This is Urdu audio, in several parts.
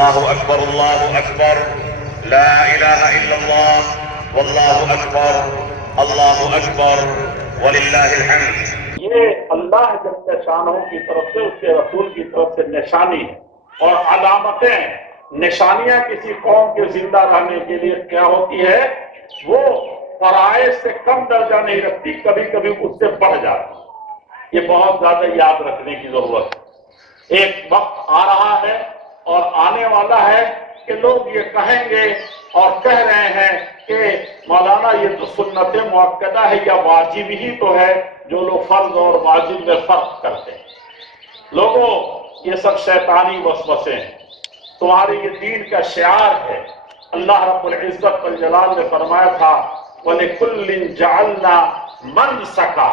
اللہ اکبر لا الہ الا اللہ واللہ اکبر اللہ اکبر وللہ الحمد۔ یہ اللہ جل شانہ کی طرف سے، اس کے رسول کی طرف سے نشانی ہے، اور علامتیں، نشانیاں کسی قوم کے زندہ رہنے کے لیے کیا ہوتی ہے، وہ فرائض سے کم درجہ نہیں رکھتی، کبھی کبھی اس سے بڑھ جاتی۔ یہ بہت زیادہ یاد رکھنے کی ضرورت ہے۔ ایک وقت آ رہا ہے اور آنے والا ہے کہ لوگ یہ کہیں گے اور کہہ رہے ہیں کہ مولانا یہ تو سنت مؤکدہ ہے یا واجب ہی تو ہے، جو لوگ فرض اور واجب میں فرق کرتے ہیں۔ لوگوں، یہ سب شیطانی وسوسے ہیں، تمہارے یہ دین کا شعار ہے۔ اللہ رب العزت والجلال نے فرمایا تھا وَلِكُلٍّ جَعَلْنَا مَنْسَكًا،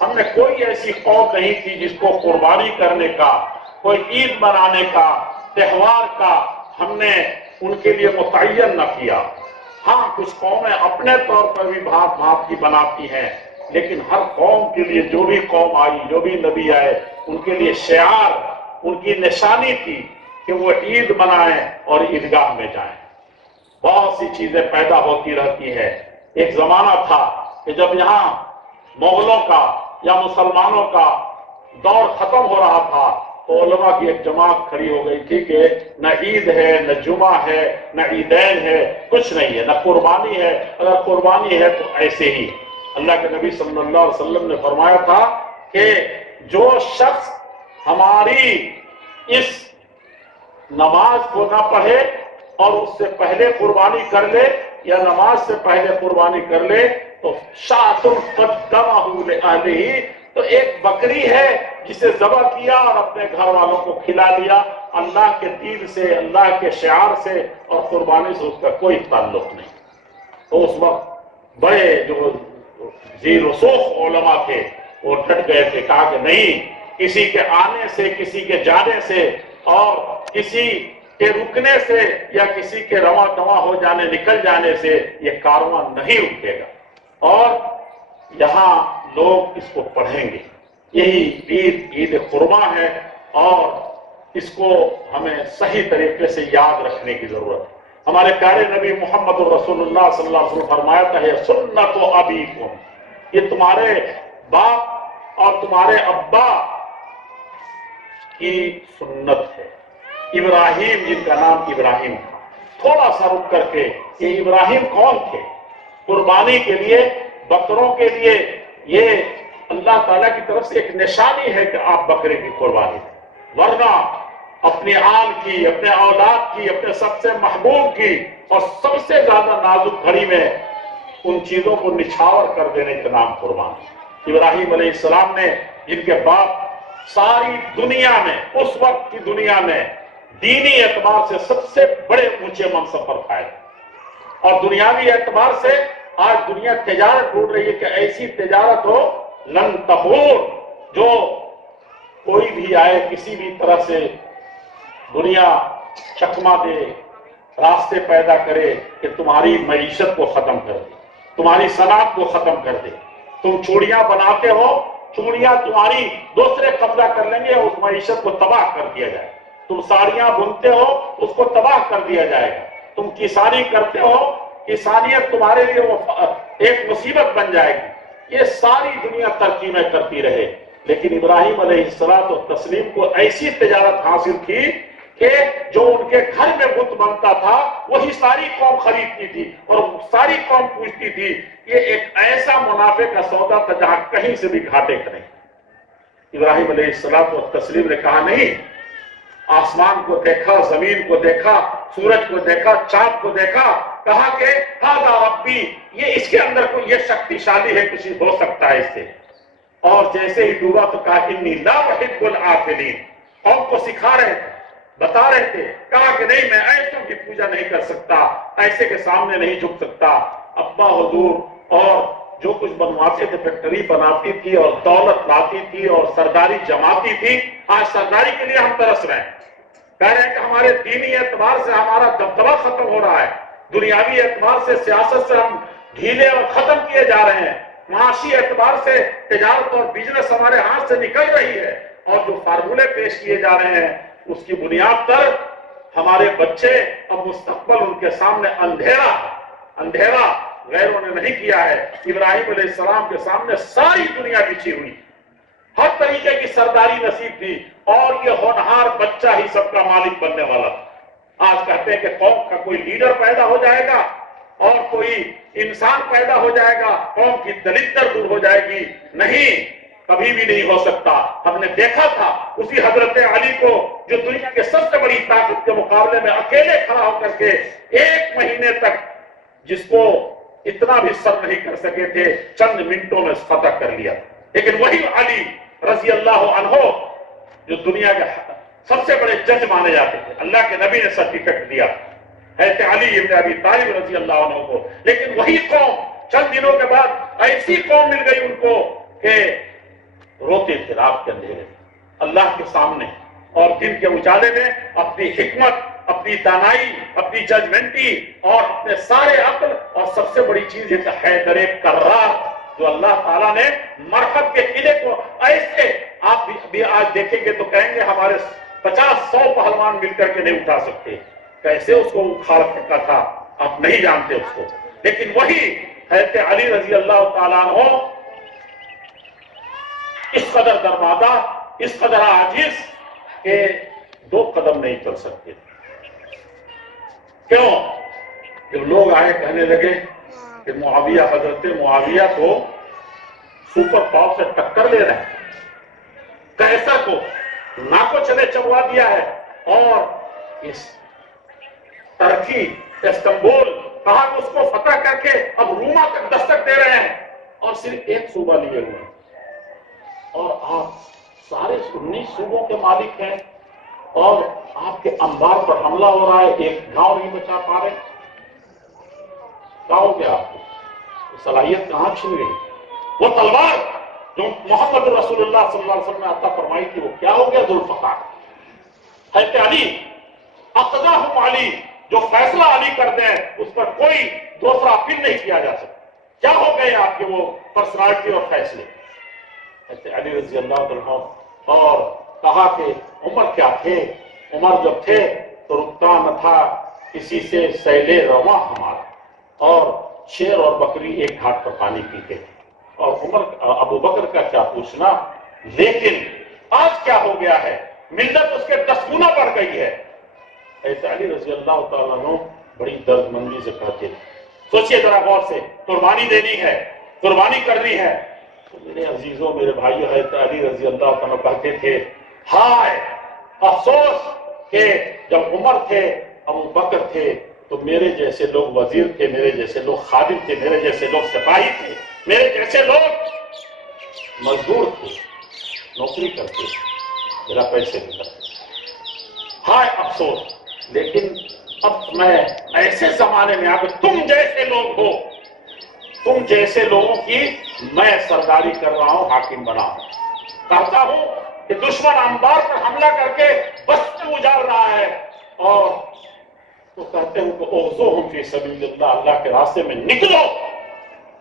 ہم نے کوئی ایسی قوم نہیں تھی جس کو قربانی کرنے کا، کوئی عید منانے کا، تہوار کا ہم نے ان کے لیے متعین نہ کیا۔ ہاں، کچھ قومیں اپنے طور پر بھی بھانت بھانت کی بناتی ہیں، لیکن ہر قوم کے لیے، جو بھی قوم آئی، جو بھی نبی آئے، ان کے لیے شعار، ان کی نشانی تھی کہ وہ عید منائیں اور عیدگاہ میں جائیں۔ بہت سی چیزیں پیدا ہوتی رہتی ہے۔ ایک زمانہ تھا کہ جب یہاں مغلوں کا یا مسلمانوں کا دور ختم ہو رہا تھا تو علماء کی ایک جماعت کھڑی ہو گئی تھی کہ نہ عید ہے، نہ جمعہ ہے، نہ عیدین ہے، کچھ نہیں ہے، نہ قربانی ہے۔ اگر قربانی ہے تو ایسے ہی۔ اللہ کے نبی صلی اللہ علیہ وسلم نے فرمایا تھا کہ جو شخص ہماری اس نماز کو نہ پڑھے اور اس سے پہلے قربانی کر لے یا نماز سے پہلے قربانی کر لے تو شاۃ قدمہ لأہلہ، تو ایک بکری ہے جسے ذبح کیا اور اپنے گھر والوں کو کھلا لیا۔ اللہ کے دین سے، اللہ کے شعار سے اور قربانی سے اس کا کوئی تعلق نہیں۔ تو اس وقت بڑے جو ذی رسوخ علماء تھے وہ ڈٹ گئے تھے، کہا کہ نہیں، کسی کے آنے سے، کسی کے جانے سے اور کسی کے رکنے سے یا کسی کے رواں دواں ہو جانے، نکل جانے سے یہ کارواں نہیں رکے گا، اور یہاں لوگ اس کو پڑھیں گے۔ یہی عید قرباں ہے، اور اس کو ہمیں صحیح طریقے سے یاد رکھنے کی ضرورت ہے۔ ہمارے پیارے نبی محمد رسول اللہ صلی اللہ علیہ وسلم فرمایا تھا یہ سنت ابیکم، یہ تمہارے باپ اور تمہارے ابا کی سنت ہے۔ ابراہیم، جن کا نام ابراہیم تھا، تھوڑا سا رک کر کے یہ ابراہیم کون تھے؟ قربانی کے لیے، بکروں کے لیے یہ اللہ تعالیٰ کی طرف سے ایک نشانی ہے کہ آپ بکرے کی قربانی دیں، ورنہ اپنی آل کی، اپنے اولاد کی، اپنے سب سے محبوب کی اور سب سے زیادہ نازک گھڑی میں ان چیزوں کو نچھاور کر دینے کا نام قربانی۔ ابراہیم علیہ السلام نے، جن کے باپ ساری دنیا میں، اس وقت کی دنیا میں دینی اعتبار سے سب سے بڑے اونچے منصب پر پائے، اور دنیاوی اعتبار سے آج دنیا تجارت ڈھونڈ رہی ہے کہ ایسی تجارت ہو لن تبور، جو کوئی بھی آئے کسی بھی طرح سے دنیا چکما دے، راستے پیدا کرے کہ تمہاری معیشت کو ختم کر دے، تمہاری صنعت کو ختم کر دے۔ تم چوڑیاں بناتے ہو، چوڑیاں تمہاری دوسرے قبضہ کر لیں گے، اس معیشت کو تباہ کر دیا جائے۔ تم ساڑیاں بنتے ہو، اس کو تباہ کر دیا جائے گا۔ تم کسانی کرتے ہو، کسانیت تمہارے لیے ایک مصیبت بن جائے گی۔ یہ ساری دنیا ترقی کرتی رہے، لیکن ابراہیم علیہ السلام کو ایسی تجارت حاصل تھی کہ جو ان کے گھر میں بت بنتا تھا وہی ساری قوم خریدتی تھی، اور ساری قوم پوچھتی تھی۔ یہ ایک ایسا منافع کا سودا تھا جہاں کہیں سے بھی گھاٹے کا نہیں۔ ابراہیم علیہ السلام نے کہا نہیں، آسمان کو دیکھا، زمین کو دیکھا، سورج کو دیکھا، چاند کو دیکھا، کہا کہ ھذا ربی، یہ اس کے اندر کوئی یہ شکتیشالی ہے، کچھ ہو سکتا ہے اس سے۔ اور جیسے ہی ڈوبا تو کہا انی لا احب العافلین، قوم کو سکھا رہے تھے، بتا رہے تھے، کہا کہ نہیں، میں ایسوں کی پوجا نہیں کر سکتا، ایسے کے سامنے نہیں جھک سکتا۔ ابا حضور اور جو کچھ بنواتے تھے، فیکٹری بناتی تھی اور دولت لاتی تھی اور سرداری جماتی تھی، آج سرداری کے لیے ہم ترس رہے ہیں، کہہ رہے ہیں کہ ہمارے دینی اعتبار سے ہمارا دبدبہ ختم ہو رہا ہے، دنیاوی اعتبار سے سیاست سے ہم ڈھیلے اور ختم کیے جا رہے ہیں، معاشی اعتبار سے تجارت اور بزنس ہمارے ہاتھ سے نکل رہی ہے، اور جو فارمولے پیش کیے جا رہے ہیں اس کی بنیاد پر ہمارے بچے اب مستقبل ان کے سامنے اندھیرا غیروں نے نہیں کیا ہے. ابراہیم علیہ السلام کے سامنے ساری دنیا بچھی ہوئی، ہر طریقے کی سرداری نصیب تھی، اور یہ ہونہار بچہ ہی سب کا مالک بننے والا تھا. آج کہتے ہیں کہ قوم کا کوئی لیڈر پیدا ہو جائے گا اور کوئی انسان پیدا ہو جائے گا، قوم کی دلدر دور ہو جائے گی. نہیں، کبھی بھی نہیں ہو سکتا. ہم نے دیکھا تھا اسی حضرت علی کو جو دنیا کے سب سے بڑی طاقت کے مقابلے میں اکیلے کھڑا ہو کر کے 1 مہینے تک جس کو اتنا بھی سر نہیں کر سکے تھے، چند منٹوں میں فتح کر لیا. لیکن وہی علی رضی اللہ عنہ جو دنیا کے سب سے بڑے جج مانے جاتے تھے، اللہ کے نبی نے سرٹیفکیٹ دیا حضرت علی ابن ابی طالب رضی اللہ عنہ کو. لیکن وہی قوم چند دنوں کے بعد ایسی قوم مل گئی ان کو کہ روتے تھے رات کے اندھیرے اللہ کے سامنے، اور دن کے اجالے میں اپنی حکمت، اپنی دانائی، اپنی ججمنٹی اور اپنے سارے عقل، اور سب سے بڑی چیز ہے کہ حیدر کرار جو اللہ تعالیٰ نے مرحب کے قلعے کو ایسے، آپ بھی آج دیکھیں گے تو کہیں گے ہمارے 50-100 پہلوان مل کر کے نہیں اٹھا سکتے، کیسے اس کو اکھاڑ پھینکا تھا آپ نہیں جانتے اس کو. لیکن وہی حضرت علی رضی اللہ تعالیٰ عنہ اس قدر درمادہ، اس قدر عاجز کہ 2 قدم نہیں چل سکتے. کیوں؟ جب لوگ آئے کہنے لگے کہ معاویہ، حضرت معاویہ کو سپر پاور سے ٹکر لے رہے ہیں، کیسا کو ناکو چلے چبوا دیا ہے، اور اس ترکی استنبول کہا کہ اس کو فتح کر کے اب روما تک دستک دے رہے ہیں، اور صرف 1 صوبہ لیے ہوئے ہیں، اور آپ سارے 19 صوبوں کے مالک ہیں، اور آپ کے انبار پر حملہ ہو رہا ہے، 1 گاؤں نہیں بچا پا رہے. کیا ہو گیا آپ کو؟ صلاحیت کہاں چھن گئی؟ وہ تلوار جو محمد رسول اللہ صلی اللہ علیہ وسلم نے عطا فرمائی تھی وہ کیا ہو گیا؟ ذوالفقار. حضرت علی اقضاہم علی، جو فیصلہ علی کر دیں اس پر کوئی دوسرا اپیل نہیں کیا جا سکتا. کیا ہو گئے آپ کے وہ پرسنالٹی اور فیصلے؟ حضرت علی رضی اللہ عنہ. اور کہا کہ عمر کیا تھے؟ عمر جب تھے تو رکتا نہ تھا کسی سے سیلے رواں ہمارا، اور شیر اور بکری ایک گھاٹ پر پانی پیتے تھے، اور عمر ابو بکر کا کیا پوچھنا. لیکن آج کیا ہو گیا ہے؟ ملت اس کے 10 گنا بڑھ گئی ہے. حضرت علی رضی اللہ تعالیٰ عنہ بڑی درد مندی سے کہتے تھے. سوچئے ذرا غور سے، قربانی دینی ہے، قربانی کرنی ہے. تو میرے عزیزوں، میرے بھائیوں، حضرت علی رضی اللہ تعالیٰ کہتے تھے ہائے افسوس کہ جب عمر تھے، ابو بکر تھے، تو میرے جیسے لوگ وزیر تھے، میرے جیسے لوگ خادم تھے، میرے جیسے لوگ سپاہی تھے، میرے جیسے لوگ مزدور تھے، نوکری کرتے، میرا پیسے نہیں کرتے. ہائے افسوس. لیکن اب میں ایسے زمانے میں آ کے تم جیسے لوگ ہو، تم جیسے لوگوں کی میں سرداری کر رہا ہوں، حاکم بنا ہوں. کہتا ہوں کہ دشمن انبار پر حملہ کر کے بستے اجاڑ رہا ہے، اور تو کہتے ہیں کہ اغزوہم فی سبیل اللہ، اللہ کے راستے میں نکلو.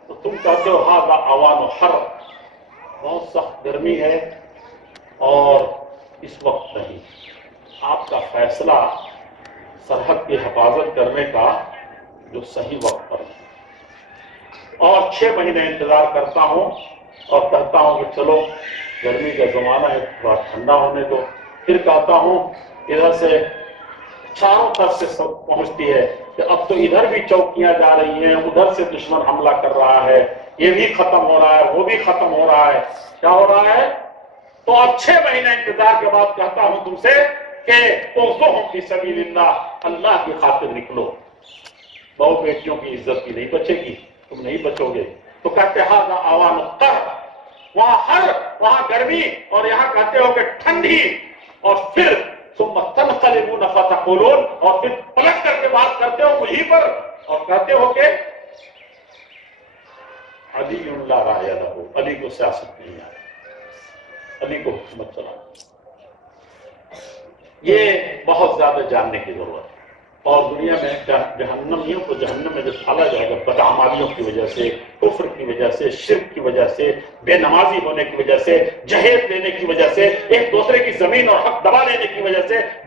تو تم کہتے ہو ھذا اوان حر، بہت سخت گرمی ہے اور اس وقت نہیں. آپ کا فیصلہ سرحد کی حفاظت کرنے کا جو صحیح وقت پر ہے، اور 6 مہینے انتظار کرتا ہوں اور کہتا ہوں کہ چلو گرمی کا زمانہ ہے، تھوڑا ٹھنڈا ہونے دو. پھر کہتا ہوں ادھر سے چاروں طرف سے سب پہنچتی ہے کہ اب تو ادھر بھی چوکیاں جا رہی ہیں، ادھر سے دشمن حملہ کر رہا ہے، یہ بھی ختم ہو رہا ہے، وہ بھی ختم ہو رہا ہے. کیا ہو رہا ہے؟ تو اب 6 مہینے انتظار کے بعد کہتا ہوں تم سے کہ اغزوہم فی سبیل اللہ، اللہ کی خاطر نکلو. بہو بیٹیوں کی عزت کی نہیں بچے گی، تم نہیں بچو گے. تو کہتے ہیں ھذا اوان القر، وہاں ہر، وہاں گرمی، اور یہاں کہتے ہو کہ ٹھنڈی. اور پھر ثم تنقلبون فتقولون، اور پھر پلٹ کر کے بات کرتے ہو مجھی پر، اور کہتے ہو کہ علی لا رائے لہ، علی کو سیاست نہیں آئی، علی کو حکومت چلانا. یہ بہت زیادہ جاننے کی ضرورت ہے. اور دنیا میں جہنمیوں کو جہنم میں جو ڈالا جائے گا بدعمالیوں کی وجہ سے، کفر کی وجہ سے، شرک کی وجہ سے، بے نمازی ہونے کی وجہ سے، جہیز لینے کی وجہ سے، ایک دوسرے کی زمین اور حق دبا لینے کی وجہ سے،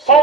100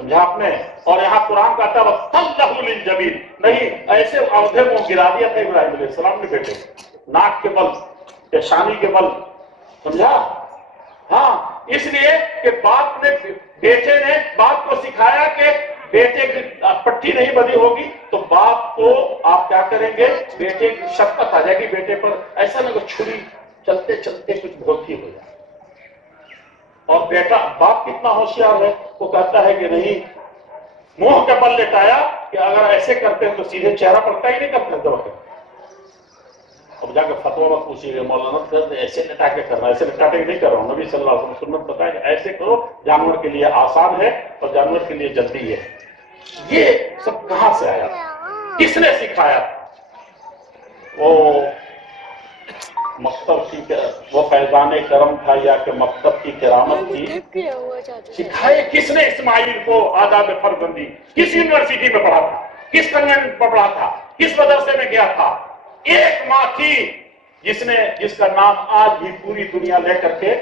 سمجھا آپ نے؟ اور یہاں قرآن کہتا ہے وَصَلَّهُ لِلْجَبِينَ، نہیں ایسے عہدے کو گرا دیا تھا ابراہیم علیہ السلام نے بیٹے کو، ناک کے بل، پیشانی کے بل، سمجھا؟ ہاں، اس لیے کہ باپ نے، بیٹے نے باپ کو سکھایا کہ بیٹے کی پٹھی نہیں بندھی ہوگی تو باپ کو آپ کیا کریں گے، بیٹے کی شفقت آ جائے گی بیٹے پر، ایسا نہ کہ چھری چلتے چلتے کچھ بہت ہی ہو جائے۔ اور بیٹا، باپ کتنا ہوشیار ہے، وہ کہتا ہے کہ نہیں، منہ کے بل لٹایا کہ اگر ایسے کرتے ہیں تو سیدھے چہرہ پڑتا ہی نہیں کرتے دو وقت۔ اب جا کے فتویٰ میں پوچھیے گا مولانا صاحب ایسے لٹا کے کرنا، ایسے لٹا کے نہیں کر رہا ہوں، نبی صلی اللہ علیہ وسلم سنت بتایا کہ ایسے کرو، جانور کے لیے آسان ہے اور جانور کے لیے جلدی ہے۔ یہ سب کہاں سے آیا، کس نے سکھایا؟ وہ مکتب کی، وہ فیضان کرم تھا یا کہ مکتب کی کرامت تھی؟ سکھائے کس نے اسماعیل کو آداب فرزندی؟ کس یونیورسٹی میں پڑھا تھا، کس کنوینٹ میں پڑھا تھا، کس مدرسے میں گیا تھا؟ ایک ماں تھی جس کا نام آج بھی پوری دنیا لے کر کے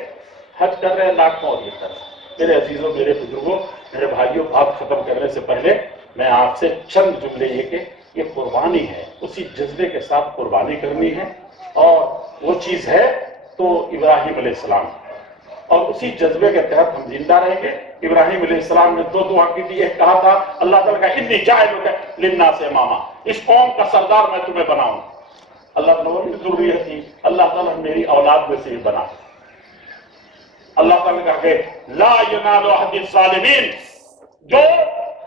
حج کر رہے ہیں لاکھوں، اور یہ کر رہے ہیں۔ میرے عزیزوں، میرے بزرگوں، میرے بھائیوں، بات ختم کرنے سے پہلے میں آپ سے چند جملے یہ کہ یہ قربانی ہے، اسی جذبے کے ساتھ قربانی کرنی ہے، اور وہ چیز ہے تو ابراہیم علیہ السلام، اور اسی جذبے کے تحت ہم زندہ رہیں گے۔ ابراہیم علیہ السلام نے دو دعا کی تھی، ایک کہا تھا اللہ تعالیٰ کا انی جاعلک للناس اماما، اس قوم کا سردار میں تمہیں بناؤں۔ اللہ تعالیٰ کی ضروریت تھی، اللہ تعالیٰ میری اولاد میں سے ہی بنا۔ اللہ تعالیٰ نے کہا کہ لا ینال عہد الظالمین، جو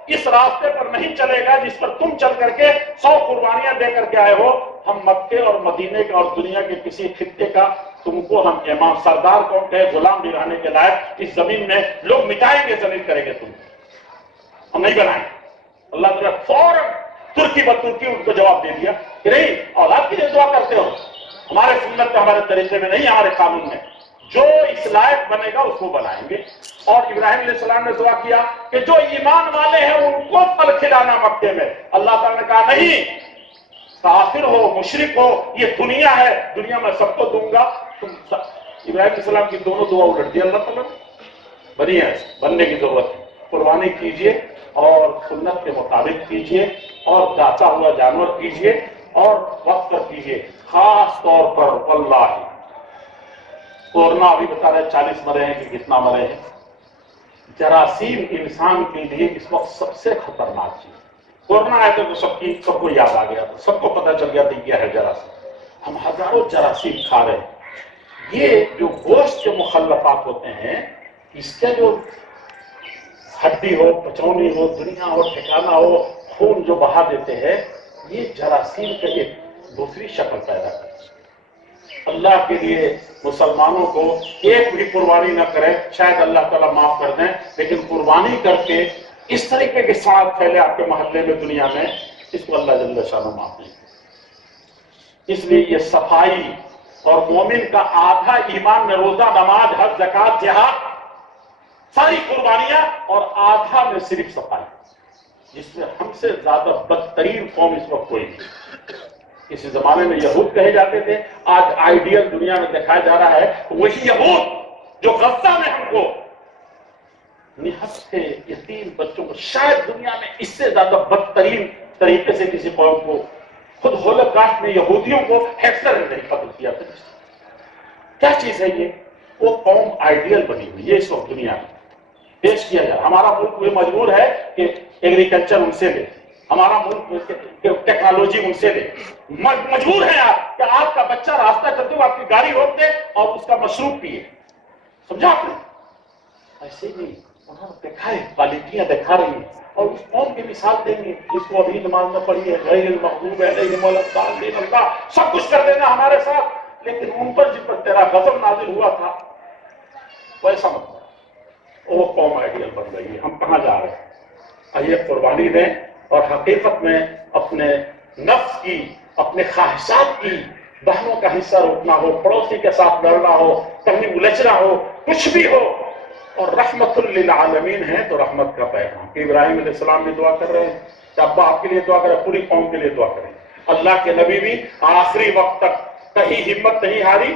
اس راستے پر نہیں چلے گا جس پر تم چل کر کے 100 قربانیاں دے کر کے آئے ہو، ہم مکے اور مدینے کا اور دنیا کے کسی خطے کا تم کو ہم امام سردار قوم کے غلام بھی رہنے کے لائق اس زمین میں لوگ مٹائیں گے، ذلیل کریں گے، تم ہم نہیں بنائیں۔ اللہ تعالیٰ فوراً ترکی بترکی ان کو جواب دے دیا کہ نہیں، اولاد کے لیے دعا کرتے ہو، ہمارے سنت میں، ہمارے طریقے میں نہیں، ہمارے قانون میں، جو اس لائق بنے گا اس کو بنائیں گے۔ اور ابراہیم علیہ السلام نے دعا کیا کہ جو ایمان والے ہیں ان کو پھل کھلانا مکے میں۔ اللہ تعالیٰ نے کہا نہیں، کافر ہو، مشرک ہو، یہ دنیا ہے، دنیا میں سب کو دوں گا۔ ابراہیم علیہ السلام کی دونوں دعا الٹ دی اللہ تعالیٰ نے۔ بنی ہے، بننے کی ضرورت ہے، قربانی کیجئے اور سنت کے مطابق کیجئے، اور داتا ہوا جانور کیجئے، اور وقت پر کیجئے۔ خاص طور پر واللہ کورونا ابھی بتا رہے 40 مرے ہیں کہ کتنا مرے ہیں۔ جراثیم انسان کے لیے اس وقت سب سے خطرناک چیز۔ کورونا آئے تو سب کو یاد آ گیا، سب کو پتہ چل گیا کہ کیا ہے جراثیم۔ ہم ہزاروں جراثیم کھا رہے ہیں۔ یہ جو گوشت کے مخلفات ہوتے ہیں، اس کا جو ہڈی ہو، پچونی ہو، دنیا ہو، ٹھکانہ ہو، خون جو بہا دیتے ہیں، یہ جراثیم کا ایک دوسری شکل پیدا کرتا ہے۔ اللہ کے لیے مسلمانوں کو ایک بھی قربانی نہ کرے، شاید اللہ تعالیٰ معاف کر دیں، لیکن قربانی کر کے اس طریقے کے ساتھ پھیلے آپ کے محلے میں، دنیا میں، اس کو اللہ جل شانہ معاف نہیں کرے۔ اس لیے یہ صفائی، اور مومن کا آدھا ایمان میں روزہ، نماز، حج، زکوٰۃ، جہاد، ساری قربانیاں، اور آدھا میں صرف صفائی، جس میں ہم سے زیادہ بدترین قوم اس وقت کوئی نہیں۔ کسی زمانے میں یہود کہے جاتے تھے، آج آئیڈیل دنیا میں دکھایا جا رہا ہے، وہی یہود جو غزہ میں ہم کو نہتے یتیم بچوں کو، شاید دنیا میں اس سے زیادہ بدترین طریقے سے کسی قوم کو، خود ہولوکاسٹ میں یہودیوں کو ہٹلر نے نہیں قتل کیا تھا۔ کیا چیز ہے یہ؟ وہ قوم آئیڈیل بنی ہوئی ہے اس وقت دنیا میں، پیش کیا جائے۔ ہمارا ملک یہ مجبور ہے کہ ایگریکلچر ان سے لے، ہمارا ملک ٹیکنالوجی ان سے لے، مجبور ہے آپ کہ آپ کا بچہ راستہ چلتے ہوئے آپ کی گاڑی روک دے اور اس کا مشروب پیے۔ سمجھا آپ نے؟ ایسے نہیں، انہوں نے دکھائے، پالیٹیاں دکھا رہی ہیں، اور اس قوم کی مثال دیں گے جس کو ابھی نماز نہ پڑھی ہے، غیر المغضوب علیہم ولا الضالین، اللہ سب کچھ کر دینا ہمارے ساتھ، لیکن ان پر جن پر تیرا غضب نازل ہوا تھا ویسا مت، وہ قوم آئیڈیل بن گئی ہے۔ ہم کہاں جا رہے ہیں؟ آئیے قربانی دیں، اور حقیقت میں اپنے نفس کی، اپنے خواہشات کی، بہنوں کا حصہ روکنا ہو، پڑوسی کے ساتھ لڑنا ہو، کہیں الجھنا ہو، کچھ بھی ہو، اور رحمت للعالمین ہے تو رحمت کا پیغام۔ کہ ابراہیم علیہ السلام بھی دعا کر رہے ہیں کہ ابا آپ کے لیے دعا کریں، پوری قوم کے لیے دعا کریں۔ اللہ کے نبی بھی آخری وقت تک کہیں ہمت نہیں ہاری،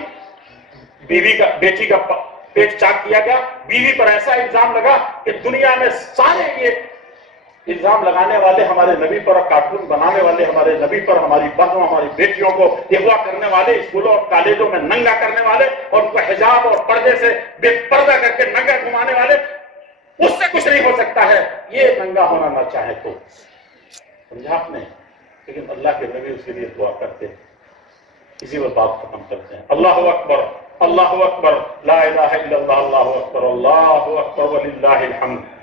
بیٹی کا پیٹ چاک کیا گیا، بیوی پر ایسا الزام لگا کہ دنیا میں سارے یہ الزام لگانے والے ہمارے نبی پر اور کارٹون بنانے والے ہمارے نبی پر، ہماری بہنوں ہماری بیٹیوں کو اغوا کرنے والے، اسکولوں اور کالجوں میں ننگا کرنے والے اور ان کو حجاب اور پردے سے بے پردہ کر کے ننگا گھمانے والے، اس سے کچھ نہیں ہو سکتا ہے یہ ننگا ہونا نہ چاہے تو، سمجھا آپ نے؟ لیکن اللہ کے نبی اس کے لیے دعا کرتے ہیں۔ اسی پر بات ختم کرتے ہیں۔ اللہ اکبر، اللہ اکبر، لا الہ الا اللہ، اللہ اکبر، اللہ اکبر وللہ الحمد۔